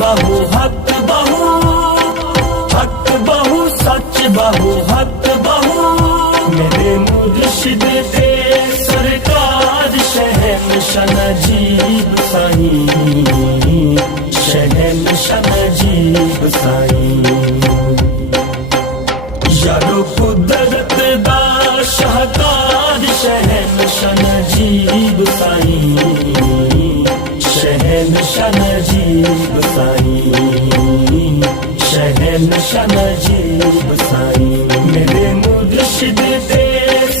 बहु हक बहु सच बहु हक बहु मेरे मुर्शिद थे सरकार शहंशाह नजीब साईं शहंशाह नजीब साईं यारो कुदरत दा शाहकार शहंशाह नजीब साईं शहंशाह नजीब साईं शहंशाह नजीब साईं मेरे मुर्शिद थे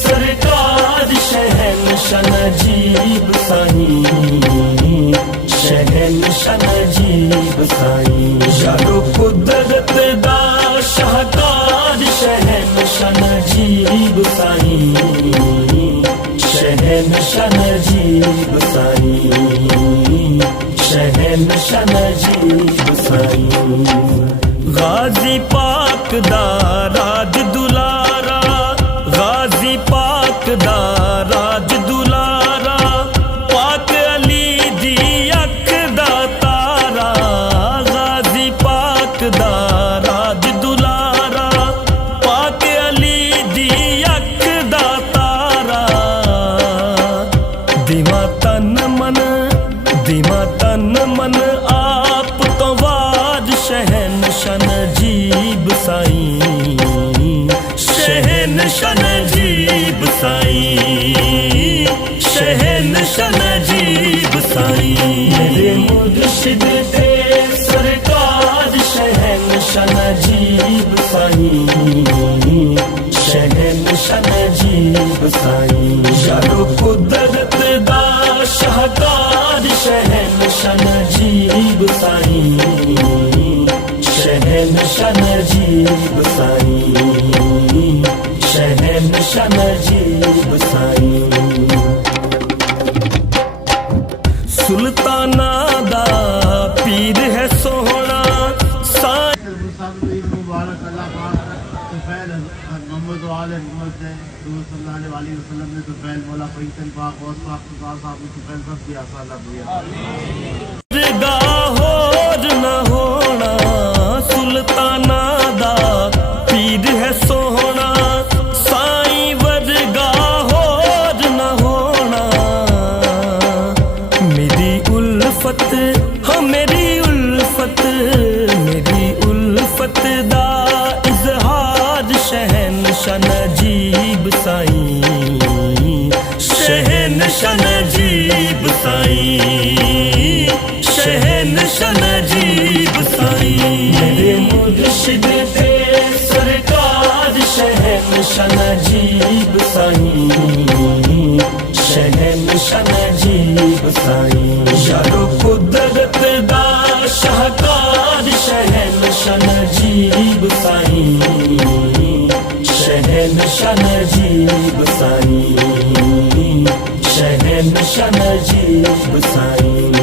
सरकार शहंशाह नजीब साईं शहंशाह नजीब साईं यारो कुदरत दा शाहकार शहंशाह नजीब साईं शहंशाह नजीब साईं शहंशाह नजीब साईं गाजी पाक दा राज दुलारा गाजी पाक दा राज दुलारा पाक अली दी अख दा तारा गाजी पाक दा राज दुलारा पाक अली दी अख दा तारा दिमा तन मन आप तो वाज शहंशाह नजीब साईं शहंशाह नजीब साईं शहंशाह नजीब साईं मेरे मुर्शिद थे सरकार शहंशाह नजीब साईं शहंशाह नजीब साईं यारो कुदरत दा शाहकार शहंशाह नजीब साईं शहंशाह नजीब साईं शहंशाह नजीब साईं सुल्ताना दा पीर है सोहना होर न होना सुल्ताना दा पीर है सोहना साईं वर्गा होर न होना मेरी उल्फत हाँ मेरी उल्फत दा इजहार शहंशाह नजीब साईं शहंशाह नजीब साईं शहंशाह नजीब साईं मेरे मुर्शिद थे सरकार शहंशाह नजीब साईं शहंशाह नजीब साईं यारो कुदरत दा शाहकार शहंशाह नजीब साईं शहंशाह नजीब साईं शहंशाह नजीब साईं